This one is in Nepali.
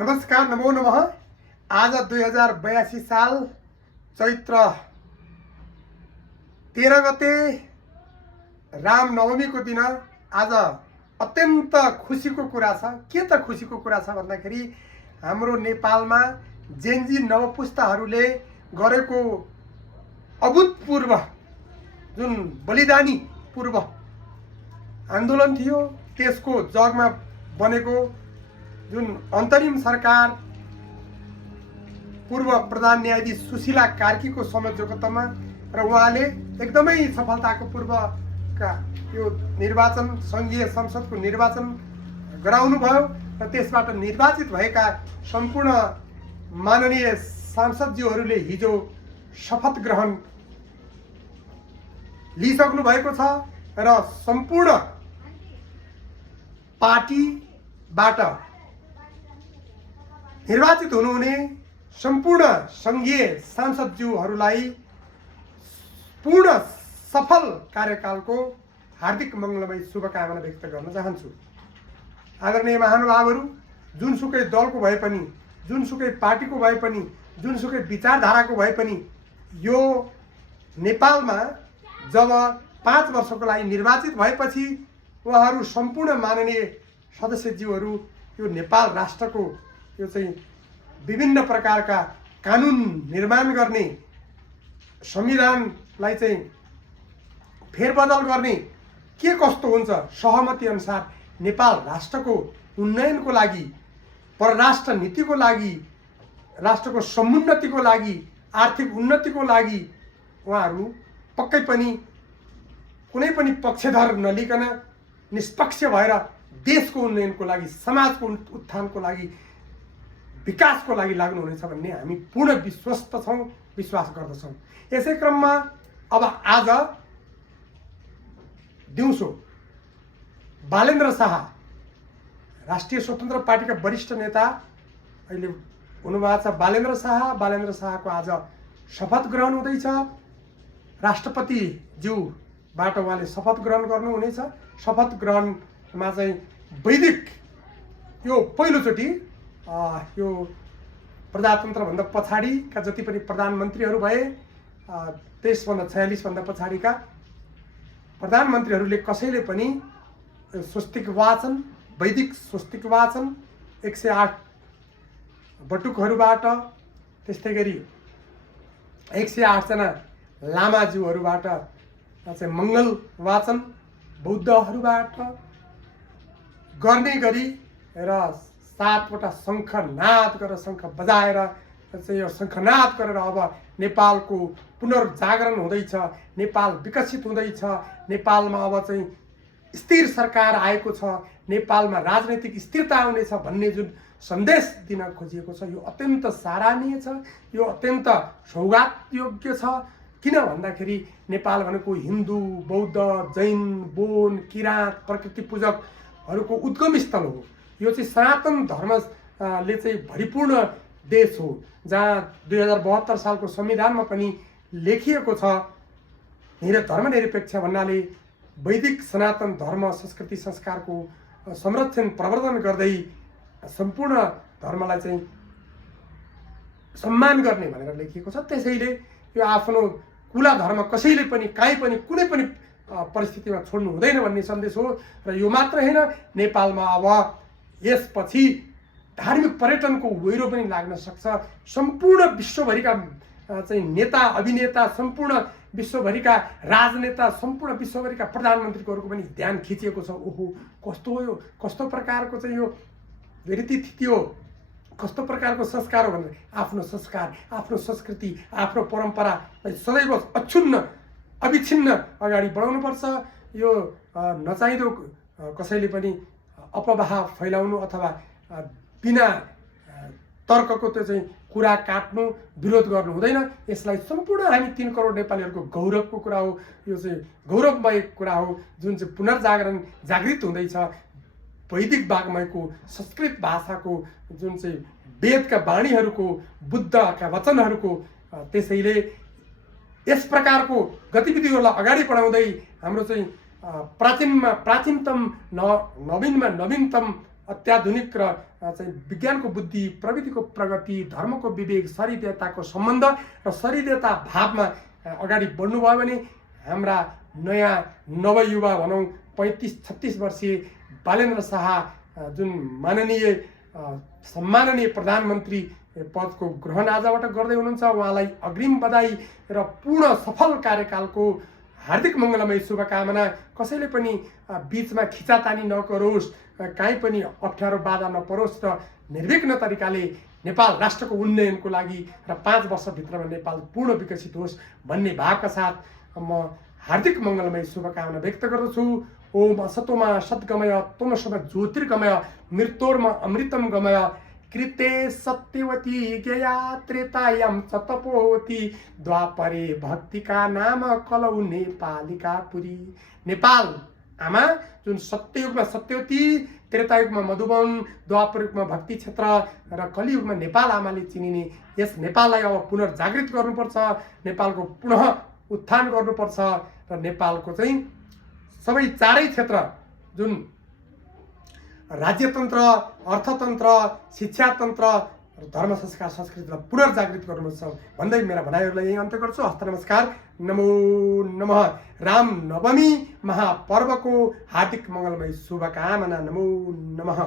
नमस्कार, नमो नमः। आज 2082 साल चैत्र 13 गते रामनवमीको दिन आज अत्यन्त खुसीको कुरा छ। के त खुसीको कुरा छ भन्दाखेरि हाम्रो नेपालमा जेनजी नवपुस्ताहरूले गरेको अभूतपूर्व जुन बलिदानी पूर्व आन्दोलन थियो, त्यसको जगमा बनेको जुन अन्तरिम सरकार पूर्व प्रधान न्यायाधीश सुशीला कार्कीको संयोजकतामा र उहाँले एकदमै सफलताको पूर्वका यो निर्वाचन संघीय संसदको निर्वाचन गराउनु भयो र त्यसबाट निर्वाचित भएका सम्पूर्ण माननीय सांसदज्यूहरूले हिजो शपथ ग्रहण लिइसक्नु भएको छ र सम्पूर्ण पार्टीबाट निर्वाचित हुनुहुने सम्पूर्ण संघीय सांसदज्यूहरूलाई पूर्ण सफल कार्यकालको हार्दिक मङ्गलमय शुभकामना व्यक्त गर्न चाहन्छु। आदरणीय महानुभावहरू, जुनसुकै दलको भए पनि, जुनसुकै पार्टीको भए पनि, जुनसुकै विचारधाराको भए पनि, यो नेपालमा जब 5 वर्षको लागि निर्वाचित भएपछि उहाँहरू सम्पूर्ण माननीय सदस्यज्यूहरू यो नेपाल राष्ट्रको यो चाहिँ विभिन्न प्रकारका कानुन निर्माण गर्ने, संविधानलाई चाहिँ फेरबदल गर्ने के कस्तो हुन्छ, सहमति अनुसार नेपाल राष्ट्रको उन्नयनको लागि, परराष्ट्र नीतिको लागि, राष्ट्रको समुन्नतिको लागि, आर्थिक उन्नतिको लागि उहाँहरू पक्कै पनि कुनै पनि पक्षधर नलिकन निष्पक्ष भएर देशको उन्नयनको लागि, समाजको उत्थानको लागि, विकासको लागि लाग्नुहुनेछ भन्ने हामी पूर्ण विश्वस्त छौँ, विश्वास गर्दछौँ। यसै क्रममा अब आज दिउँसो बालेन्द्र शाह, राष्ट्रिय स्वतन्त्र पार्टीका वरिष्ठ नेता अहिले हुनुभएको छ बालेन्द्र शाहको आज शपथ ग्रहण हुँदैछ। राष्ट्रपतिज्यूबाट उहाँले शपथ ग्रहण गर्नुहुनेछ। शपथ ग्रहणमा चाहिँ वैदिक यो पहिलोचोटि यो प्रजातन्त्रभन्दा पछाडिका जति पनि प्रधानमन्त्रीहरू भए, 46भन्दा पछाडिका प्रधानमन्त्रीहरूले कसैले पनि स्वस्तिक वाचन, वैदिक स्वस्तिक वाचन 108 बटुकहरूबाट, त्यस्तै गरी 108 जना लामाज्यूहरूबाट चाहिँ मङ्गल वाचन बौद्धहरूबाट गर्ने गरी र 7वटा शङ्खनाद गरेर, शङ्ख बजाएर चाहिँ यो शङ्खनाद गरेर अब नेपालको पुनर्जागरण हुँदैछ, नेपाल विकसित हुँदैछ, नेपालमा अब चाहिँ स्थिर सरकार आएको छ, नेपालमा राजनैतिक स्थिरता आउनेछ भन्ने जुन सन्देश दिन खोजिएको छ, यो अत्यन्त सराहनीय छ, यो अत्यन्त सौगातयोग्य छ। किन भन्दाखेरि नेपाल भनेको हिन्दू, बौद्ध, जैन, बोन, किराँत, प्रकृति पूजकहरूको उद्गम स्थल हो। यो चाहिँ सनातन धर्मले चाहिँ भरिपूर्ण देश हो, जहाँ 2072 सालको संविधानमा पनि लेखिएको छ धर्मनिरपेक्ष भन्नाले वैदिक सनातन धर्म संस्कृति संस्कारको संरक्षण प्रवर्धन गर्दै सम्पूर्ण धर्मलाई चाहिँ सम्मान गर्ने भनेर लेखिएको छ। त्यसैले यो आफ्नो कुला धर्म कसैले पनि काहीँ पनि कुनै पनि परिस्थितिमा छोड्नु हुँदैन भन्ने सन्देश हो। र यो मात्र होइन, नेपालमा अब यसपछि धार्मिक पर्यटनको वैरो पनि लाग्न सक्छ। सम्पूर्ण विश्वभरिका चाहिँ नेता, अभिनेता, सम्पूर्ण विश्वभरिका राजनेता, सम्पूर्ण विश्वभरिका प्रधानमन्त्रीहरूको पनि ध्यान खिचिएको छ। ओहो, कस्तो हो यो, कस्तो प्रकारको चाहिँ यो रीतिथिति हो, कस्तो प्रकारको संस्कार हो भनेर आफ्नो संस्कार, आफ्नो संस्कृति, आफ्नो परम्परालाई सदैव अक्षुण्ण अविच्छिन्न अगाडि बढाउनुपर्छ। यो नचाहिँदो कसैले पनि अपवाह फैलाउनु अथवा बिना तर्कको त्यो चाहिँ कुरा काट्नु, विरोध गर्नु हुँदैन। यसलाई सम्पूर्ण हामी 3 करोड नेपालीहरूको गौरवको कुरा हो। यो चाहिँ गौरवमय कुरा हो, जुन चाहिँ पुनर्जागरण जागृत हुँदैछ। वैदिक वाङ्मयको, संस्कृत भाषाको, जुन चाहिँ वेदका वाणीहरूको, बुद्धका वचनहरूको, त्यसैले यस प्रकारको गतिविधिहरूलाई अगाडि बढाउँदै हाम्रो चाहिँ प्राचीनमा प्राचीनतम, नवीनमा नवीनतम अत्याधुनिक र चाहिँ विज्ञानको बुद्धि, प्रविधिको प्रगति, धर्मको विवेक, शरीरदेवताको सम्बन्ध र शरीरदेवता भावमा अगाडि बढ्नुभयो भने हाम्रा नयाँ नवयुवा भनौँ 35-36 वर्षीय बालेन्द्र शाह जुन माननीय सम्माननीय प्रधानमन्त्री पदको ग्रहण आजबाट गर्दै हुनुहुन्छ, उहाँलाई अग्रिम बधाई र पूर्ण सफल कार्यकालको हार्दिक मङ्गलमय शुभकामना। कसैले पनि बीचमा खिचातानी नगरोस्, काहीँ पनि अप्ठ्यारो बाधा नपरोस् र निर्विघ्न तरिकाले नेपाल राष्ट्रको उन्नयनको लागि र 5 वर्षभित्रमा नेपाल पूर्ण विकसित होस् भन्ने भावका साथ म हार्दिक मङ्गलमय शुभकामना व्यक्त गर्दछु। ओम असतोमा सद्गमय तमसोमा ज्योतिर्गमय मृत्योर्मा अमृतम गमय कृते सत्यवती ज्ञया त्रेतायाम च तपोवती द्वापरे भक्तिका नाम कलौ नेपालिका पुरी। नेपाल आमा जुन सत्ययुगमा सत्यवती, त्रेतायुगमा मधुबन, द्वापर युगमा भक्ति क्षेत्र र कलियुगमा नेपाल आमाले चिनिने यस नेपाललाई अब पुनर्जागृत गर्नुपर्छ, नेपालको पुनः उत्थान गर्नुपर्छ र नेपालको चाहिँ सबै चारै क्षेत्र जुन राज्यतन्त्र, अर्थतन्त्र, शिक्षातन्त्र र धर्म संस्कार संस्कृतिलाई पुनर्जागृत गर्नुपर्छ भन्दै मेरा भनाइहरूलाई यही अन्त्य गर्छु। हस्त नमस्कार, नमो नमः। राम नवमी महापर्वको हार्दिक मङ्गलमय शुभकामना। नमो नमः।